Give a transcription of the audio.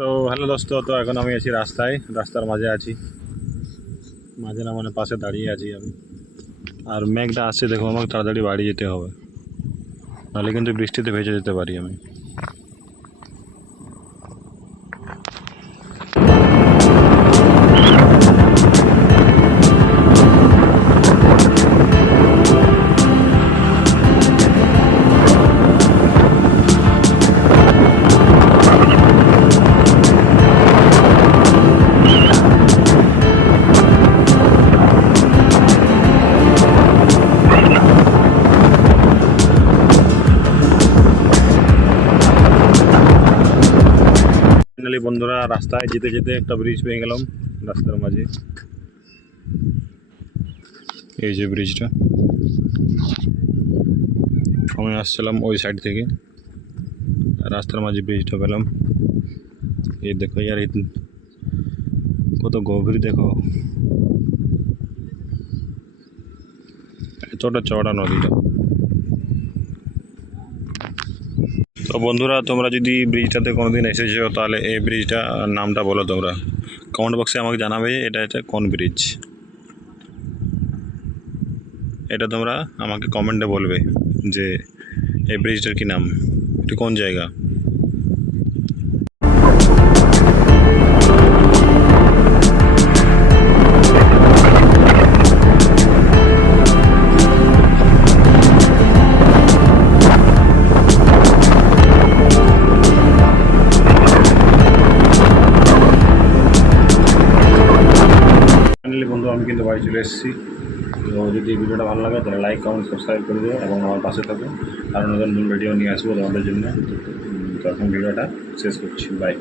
তো হ্যালো দোস্ত, তো এখন আমি আছি রাস্তায়, রাস্তার মাঝে আছি। মাঝে না মানে পাশে দাঁড়িয়ে আছি আমি। আর মেঘটা আসছে, দেখো আমাকে তাড়াতাড়ি বাড়ি যেতে হবে। নাহলে কিন্তু বৃষ্টিতে ভেজে যেতে পারি আমি। ফাইনালি বন্ধুরা রাস্তায় যেতে যেতে একটা ব্রিজ পেয়ে গেলাম, রাস্তার মাঝে। এই যে ব্রিজটা আমি আসছিলাম ওই সাইড থেকে। রাস্তার মাঝে ব্রিজটা পেলাম। এই দেখো আর কত গভীর দেখো। এতটা চওড়া নদীটা। তো বন্ধুরা, তোমরা যদি ব্রিজটাতে কোনো দিন এসেছ, তাহলে এই ব্রিজটা নামটা বলো তোমরা। কমেন্ট বক্সে আমাকে জানাবে এটা এটা কোন ব্রিজ। এটা তোমরা আমাকে কমেন্টে বলবে যে এই ব্রিজটার কি নাম? এটা কোন জায়গা? আমি কিন্তু বাড়ি চলে এসেছি। তো যদি ভিডিওটা ভালো লাগে, তাহলে লাইক কমেন্ট সাবস্ক্রাইব করে দেবো এবং আমার পাশে থাকো। আর নতুন নতুন ভিডিও নিয়ে আসব তোমাদের জন্য। তো এখন ভিডিওটা শেষ করছি। বাই